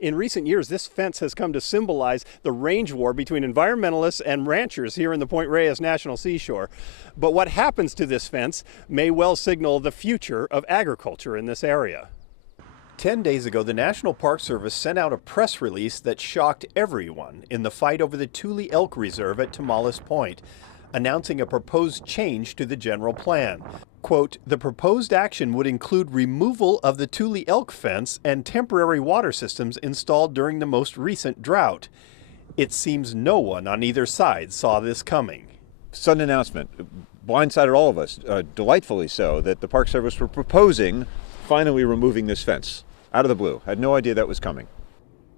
In recent years, this fence has come to symbolize the range war between environmentalists and ranchers here in the Point Reyes National Seashore. But what happens to this fence may well signal the future of agriculture in this area. 10 days ago, the National Park Service sent out a press release that shocked everyone in the fight over the Tule Elk Reserve at Tomales Point, announcing a proposed change to the general plan. Quote, the proposed action would include removal of the Tule elk fence and temporary water systems installed during the most recent drought. It seems no one on either side saw this coming. Sudden announcement, blindsided all of us, delightfully so, that the Park Service were proposing finally removing this fence out of the blue. Had no idea that was coming.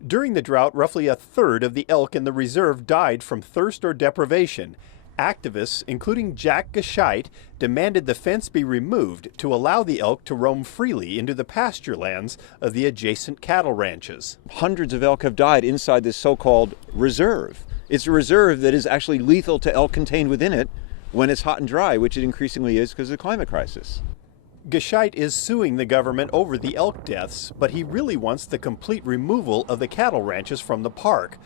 During the drought, roughly a third of the elk in the reserve died from thirst or deprivation. Activists, including Jack Gescheit, demanded the fence be removed to allow the elk to roam freely into the pasture lands of the adjacent cattle ranches. Hundreds of elk have died inside this so-called reserve. It's a reserve that is actually lethal to elk contained within it when it's hot and dry, which it increasingly is because of the climate crisis. Gescheit is suing the government over the elk deaths, but he really wants the complete removal of the cattle ranches from the park.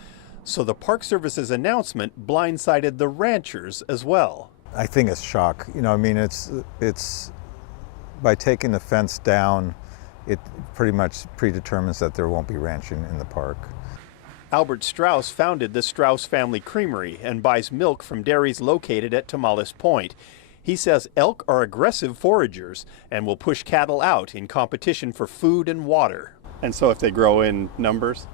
So the Park Service's announcement blindsided the ranchers as well. I think it's shock. I mean, it's by taking the fence down, it pretty much predetermines that there won't be ranching in the park. Albert Strauss founded the Strauss Family Creamery and buys milk from dairies located at Tomales Point. He says elk are aggressive foragers and will push cattle out in competition for food and water. And so if they grow in numbers?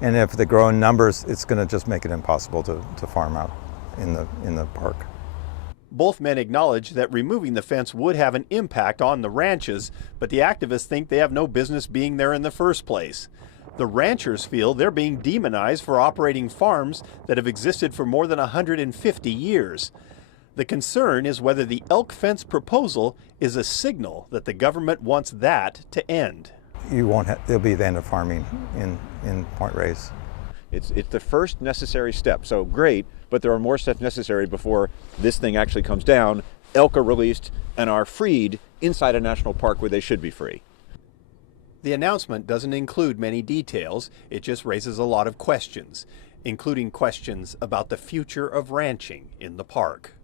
And if they grow in numbers, it's going to just make it impossible to farm out in the park. Both men acknowledge that removing the fence would have an impact on the ranches, but the activists think they have no business being there in the first place. The ranchers feel they're being demonized for operating farms that have existed for more than 150 years. The concern is whether the elk fence proposal is a signal that the government wants that to end. It'll be the end of farming in Point Reyes. It's the first necessary step. So great, but there are more steps necessary before this thing actually comes down. Elk are released and are freed inside a national park where they should be free. The announcement doesn't include many details. It just raises a lot of questions, including questions about the future of ranching in the park.